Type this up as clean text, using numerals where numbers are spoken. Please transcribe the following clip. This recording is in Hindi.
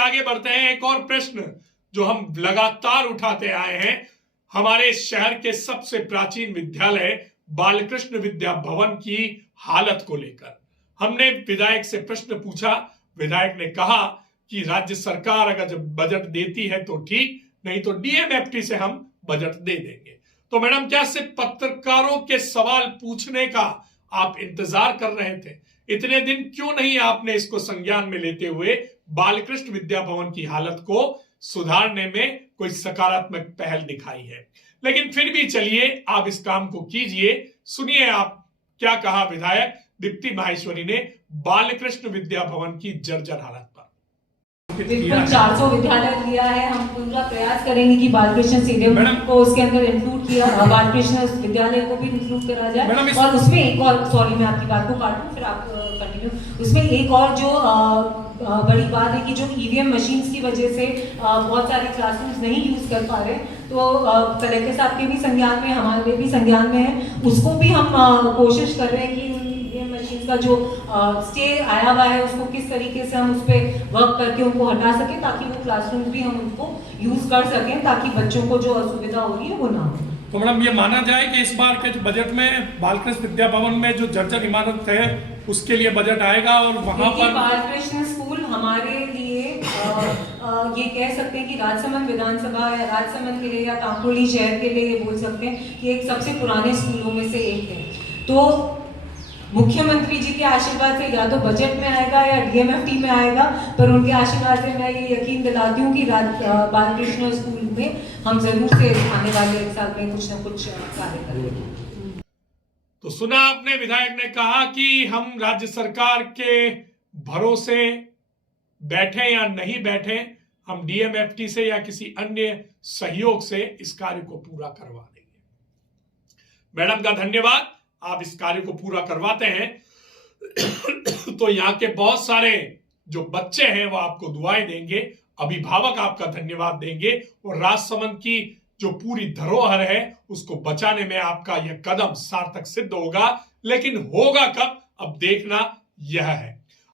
आगे बढ़ते हैं। एक और प्रश्न जो हम लगातार उठाते आए हैं, हमारे शहर के सबसे प्राचीन विद्यालय बालकृष्ण विद्या भवन की हालत को लेकर हमने विधायक से प्रश्न पूछा। विधायक ने कहा कि राज्य सरकार अगर जब बजट देती है तो ठीक, नहीं तो डीएमएफटी से हम बजट दे देंगे। तो मैडम, क्या सिर्फ पत्रकारों के सवाल पूछने का आप इंतजार कर रहे थे? इतने दिन क्यों नहीं आपने इसको संज्ञान में लेते हुए बालकृष्ण विद्या भवन की हालत को सुधारने में कोई सकारात्मक पहल दिखाई है? लेकिन फिर भी चलिए, आप इस काम को कीजिए। सुनिए आप क्या कहा विधायक दीप्ति माहेश्वरी ने बालकृष्ण विद्या भवन की जर्जर हालत पर। बिल्कुल 400 विद्यालय दिया है। हम पूरा प्रयास करेंगे कि बालकृष्ण स्टेडियम को उसके अंदर इंक्लूड किया, बालकृष्ण विद्यालय को भी इंक्लूड करा जाए। और उसमें एक और, सॉरी मैं आपकी बात को काटूं, फिर आप कंटिन्यू। उसमें एक और जो बड़ी बात है कि जो ईवीएम मशीन्स की वजह से बहुत सारे क्लासरूम्स नहीं यूज कर पा रहे, तो कलेक्टर साहब के भी संज्ञान में, हमारे भी संज्ञान में है। उसको भी हम कोशिश कर रहे हैं कि मशीन का जो स्टे आया हुआ है उसको किस तरीके से हम उस पर वर्क करके उनको हटा सकें, ताकि वो क्लासरूम भी हम उनको यूज कर सकें, ताकि बच्चों को जो असुविधा हो रही है वो ना हो। तो मैडम, ये माना जाए कि इस बार के जो बजट में बालकृष्ण विद्या भवन में जो जर्जर इमारत है उसके लिए बजट आएगा, और वहां पर बालकृष्ण स्कूल हमारे लिए ये कह सकते हैं कि राजसमंद विधानसभा या राजसमंद के लिए या कांकोली शहर के लिए बोल सकते हैं कि एक सबसे पुराने स्कूलों में से एक है। तो मुख्यमंत्री जी के आशीर्वाद से या तो बजट में आएगा या डीएमएफटी में आएगा, पर उनके आशीर्वाद से मैं ये यकीन दिलाती हूँ कि बालकृष्ण स्कूल में हम जरूर से आने वाले एक साल में कुछ न कुछ कार्य करेंगे। तो सुना आपने, विधायक ने कहा कि हम राज्य सरकार के भरोसे बैठे या नहीं बैठे, हम डीएमएफटी से या किसी अन्य सहयोग से इस कार्य को पूरा करवा देंगे। मैडम का धन्यवाद, आप इस कार्य को पूरा करवाते हैं तो यहाँ के बहुत सारे जो बच्चे हैं वो आपको दुआएं देंगे, अभिभावक आपका धन्यवाद देंगे, और राजसमंद की जो पूरी धरोहर है उसको बचाने में आपका यह कदम सार्थक सिद्ध होगा। लेकिन होगा कब, अब देखना यह है।